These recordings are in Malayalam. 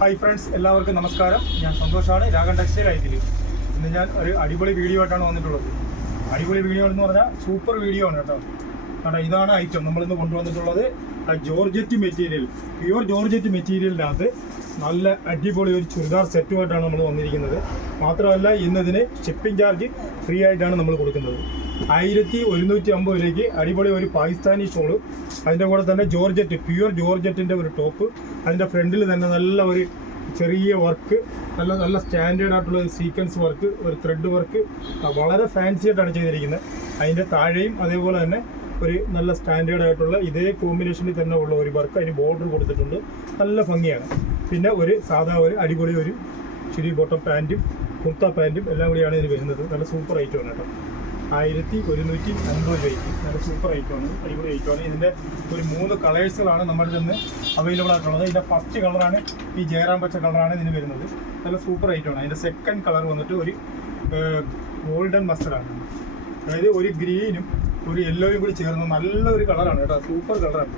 ഹായ് ഫ്രണ്ട്സ്, എല്ലാവർക്കും നമസ്കാരം. ഞാൻ സന്തോഷാണ്, രാഗൻ ടെക്സ്റ്റൈൽ ഐതിൽ. ഇന്ന് ഞാൻ ഒരു അടിപൊളി വീഡിയോ ആയിട്ടാണ് വന്നിട്ടുള്ളത്. അടിപൊളി വീഡിയോ എന്ന് പറഞ്ഞാൽ സൂപ്പർ വീഡിയോ ആണ് കേട്ടോ. കാരണം ഇതാണ് ഐറ്റം നമ്മളിന്ന് കൊണ്ടുവന്നിട്ടുള്ളത്. ജോർജറ്റ് മെറ്റീരിയൽ, പ്യുവർ ജോർജറ്റ് മെറ്റീരിയലിനകത്ത് നല്ല അടിപൊളി ഒരു ചുരിദാർ സെറ്റുമായിട്ടാണ് നമ്മൾ വന്നിരിക്കുന്നത്. മാത്രമല്ല ഇന്നതിന് ഷിപ്പിംഗ് ചാർജ് ഫ്രീ ആയിട്ടാണ് നമ്മൾ കൊടുക്കുന്നത്. 1150 അടിപൊളി ഒരു പാകിസ്ഥാനി ഷോള്, അതിൻ്റെ കൂടെ തന്നെ ജോർജറ്റ്, പ്യുവർ ജോർജറ്റിൻ്റെ ഒരു ടോപ്പ്, അതിൻ്റെ ഫ്രണ്ടിൽ തന്നെ നല്ല ഒരു ചെറിയ വർക്ക്, നല്ല സ്റ്റാൻഡേർഡ് ആയിട്ടുള്ള ഒരു സീക്വൻസ് വർക്ക്, ഒരു ത്രെഡ് വർക്ക്, വളരെ ഫാൻസി ആയിട്ടാണ് ചെയ്തിരിക്കുന്നത്. അതിൻ്റെ താഴെയും അതേപോലെ തന്നെ ഒരു നല്ല സ്റ്റാൻഡേർഡ് ആയിട്ടുള്ള ഇതേ കോമ്പിനേഷനിൽ തന്നെ ഉള്ള ഒരു വർക്ക്, അതിന് ബോർഡർ കൊടുത്തിട്ടുണ്ട്. നല്ല ഭംഗിയാണ്. പിന്നെ ഒരു സാധാ ഒരു അടിപൊളി ഒരു ചുരി ബോട്ടം പാൻറ്റും കുർത്ത പാൻറ്റും എല്ലാം കൂടിയാണ് ഇതിന് വരുന്നത്. നല്ല സൂപ്പർ ഐറ്റമാണ് കേട്ടോ. 1150 നല്ല സൂപ്പർ ഐറ്റമാണ്, അടിപൊളി ഐറ്റമാണ്. ഇതിൻ്റെ ഒരു 3 കളേഴ്സുകളാണ് നമ്മുടെ നിന്ന് അവൈലബിൾ ആയിട്ടുള്ളത്. ഇതിൻ്റെ ഫസ്റ്റ് കളറാണ് ഈ ജയറാം പച്ച കളറാണ് ഇതിന് വരുന്നത്. നല്ല സൂപ്പർ ഐറ്റമാണ്. അതിൻ്റെ സെക്കൻഡ് കളർ വന്നിട്ട് ഒരു ഗോൾഡൻ മസ്റ്റർഡാണ്. അതായത് ഒരു ഗ്രീനും ഒരു യെല്ലോയും കൂടി ചേർന്ന് നല്ലൊരു കളറാണ് കേട്ടോ. സൂപ്പർ കളറാണ്,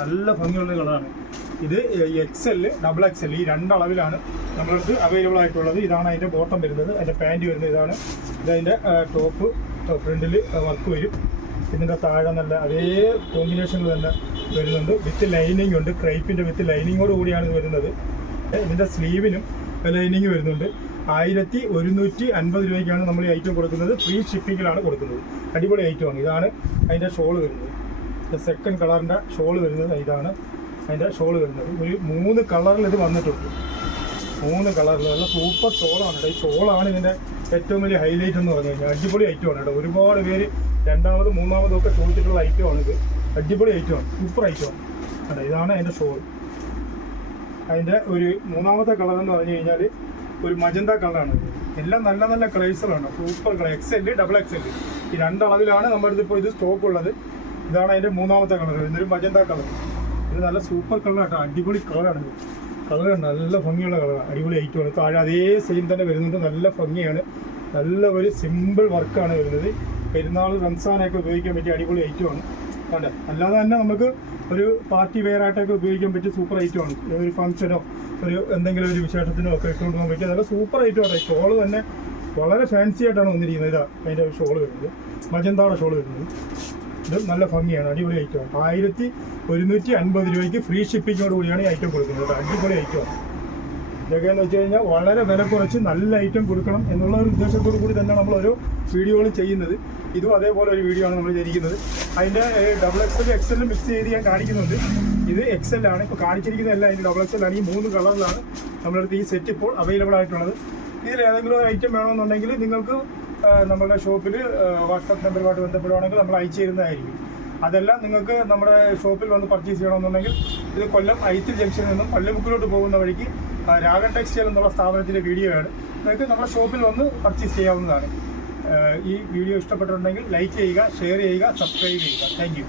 നല്ല ഭംഗിയുള്ള കളറാണ്. ഇത് XL, XXL ഈ 2 അളവിലാണ് നമ്മൾക്ക് അവൈലബിൾ ആയിട്ടുള്ളത്. ഇതാണ് അതിൻ്റെ ബോട്ടം വരുന്നത്, അതിൻ്റെ പാൻറ്റ് വരുന്നത് ഇതാണ്. ഇതതിൻ്റെ ടോപ്പ്, ഫ്രണ്ടിൽ വർക്ക് വരും. ഇതിൻ്റെ താഴെ നല്ല അതേ കോമ്പിനേഷനിൽ തന്നെ വരുന്നുണ്ട്. വിത്ത് ലൈനിങ് ഉണ്ട്, ക്രൈപ്പിൻ്റെ വിത്ത് ലൈനിങ്ങോട് കൂടിയാണ് ഇത് വരുന്നത്. ഇതിൻ്റെ സ്ലീവിനും ലൈനിങ് വരുന്നുണ്ട്. 1150 രൂപയ്ക്കാണ് നമ്മൾ ഈ ഐറ്റം കൊടുക്കുന്നത്. ഫ്രീ ഷിപ്പിങ്ങിലാണ് കൊടുക്കുന്നത്. അടിപൊളി ഐറ്റമാണ്. ഇതാണ് അതിൻ്റെ ഷോള് വരുന്നത്. സെക്കൻഡ് കളറിൻ്റെ ഷോള് വരുന്നത് ഇതാണ് അതിൻ്റെ ഷോള് വരുന്നത്. ഒരു 3 കളറിൽ ഇത് വന്നിട്ടുണ്ട്. 3 കളറിൽ നല്ല സൂപ്പർ ഷോളാണ് കേട്ടോ. ഈ ഷോളാണ് ഇതിൻ്റെ ഏറ്റവും വലിയ ഹൈലൈറ്റ് എന്ന് പറഞ്ഞു കഴിഞ്ഞാൽ. അടിപൊളി ഐറ്റമാണ് കേട്ടോ. ഒരുപാട് പേര് 2ാമതും 3ാമതും ഒക്കെ ചോദിച്ചിട്ടുള്ള ഐറ്റമാണ് ഇത്. അടിപൊളി ഐറ്റമാണ്, സൂപ്പർ ഐറ്റമാണ് കേട്ടോ. ഇതാണ് അതിൻ്റെ ഷോൾ. അതിൻ്റെ ഒരു 3ാമത്തെ കളർ എന്ന് പറഞ്ഞു കഴിഞ്ഞാൽ ഒരു മജന്ത കളറാണ്. എല്ലാം നല്ല നല്ല കളേഴ്സുകളാണ്, സൂപ്പർ കളർ. XL, XXL ഈ 2 അളവിലാണ് നമ്മുടെ ഇതിപ്പോൾ ഇത് സ്റ്റോക്ക് ഉള്ളത്. ഇതാണ് അതിൻ്റെ 3ാമത്തെ കളർ, ഇതൊരു മജന്ത കളർ. ഇത് നല്ല സൂപ്പർ കളറാട്ടോ, അടിപൊളി കളറാണ്. കളറുണ്ട്, നല്ല ഭംഗിയുള്ള കളറാണ്, അടിപൊളി ഐറ്റമാണ്. താഴെ അതേ സെയിം തന്നെ വരുന്നുണ്ട്. നല്ല ഭംഗിയാണ്, നല്ല ഒരു സിമ്പിൾ വർക്കാണ് വരുന്നത്. പെരുന്നാൾ റംസാനൊക്കെ ഉപയോഗിക്കാൻ പറ്റിയ അടിപൊളി ഐറ്റമാണ്. അല്ല അല്ലാതെ തന്നെ നമുക്ക് ഒരു പാർട്ടി വെയർ ആയിട്ടൊക്കെ ഉപയോഗിക്കാൻ പറ്റിയ സൂപ്പർ ഐറ്റമാണ്. ഒരു ഫംഗ്ഷനോ ഒരു എന്തെങ്കിലും ഒരു വിശേഷത്തിനോ ഒക്കെ ഇട്ടുകൊണ്ട് പോകാൻ പറ്റിയ നല്ല സൂപ്പർ ഐറ്റമാണ്. ഷോള് തന്നെ വളരെ ഫാൻസി ആയിട്ടാണ് വന്നിരിക്കുന്നത്. ഇതാ അതിൻ്റെ ഷോള് വരുന്നത്, മജന്താടെ ഷോള് വരുന്നത്. ഇത് നല്ല ഭംഗിയാണ്, അടിപൊളി ഐറ്റമാണ്. 1150 രൂപയ്ക്ക് ഫ്രീ ഷിപ്പിങ്ങോട് കൂടിയാണ് ഈ ഐറ്റം കൊടുക്കുന്നത്. അടിപൊളി ഐറ്റമാണ്. ഇതൊക്കെയെന്ന് വെച്ച് കഴിഞ്ഞാൽ വളരെ വില കുറച്ച് നല്ല ഐറ്റം കൊടുക്കണം എന്നുള്ള ഒരു ഉദ്ദേശത്തോടു കൂടി തന്നെ നമ്മൾ ഓരോ വീഡിയോകളും ചെയ്യുന്നത്. ഇതും അതേപോലെ ഒരു വീഡിയോ ആണ് നമ്മൾ ചെയ്തിരിക്കുന്നത്. അതിൻ്റെ XXL, XL മിക്സ് ചെയ്ത് ഞാൻ കാണിക്കുന്നുണ്ട്. ഇത് XL ആണ് ഇപ്പോൾ കാണിച്ചിരിക്കുന്നതല്ല, അതിൻ്റെ XXL ആണ്. ഈ 3 കളറിലാണ് നമ്മളടുത്ത് ഈ സെറ്റ് ഇപ്പോൾ അവൈലബിൾ ആയിട്ടുള്ളത്. ഇതിൽ ഏതെങ്കിലും ഒരു ഐറ്റം വേണമെന്നുണ്ടെങ്കിൽ നിങ്ങൾക്ക് നമ്മുടെ ഷോപ്പിൽ വാട്സാപ്പ് നമ്പറുമായിട്ട് ബന്ധപ്പെടുവാണെങ്കിൽ നമ്മൾ അയച്ചു തരുന്നതായിരിക്കും. അതെല്ലാം നിങ്ങൾക്ക് നമ്മുടെ ഷോപ്പിൽ വന്ന് പർച്ചേസ് ചെയ്യണമെന്നുണ്ടെങ്കിൽ ഇത് കൊല്ലം ഐത്തിൽ ജംഗ്ഷനിൽ നിന്നും പള്ളിമുക്കിലോട്ട് പോകുന്ന വഴിക്ക് രാഗൻ ടെക്സ്റ്റൈൽ എന്നുള്ള സ്ഥാപനത്തിൻ്റെ വീഡിയോയാണ്. നിങ്ങൾക്ക് നമ്മുടെ ഷോപ്പിൽ വന്ന് പർച്ചേസ് ചെയ്യാവുന്നതാണ്. ഈ വീഡിയോ ഇഷ്ടപ്പെട്ടിട്ടുണ്ടെങ്കിൽ ലൈക്ക് ചെയ്യുക, ഷെയർ ചെയ്യുക, സബ്സ്ക്രൈബ് ചെയ്യുക. Thank you.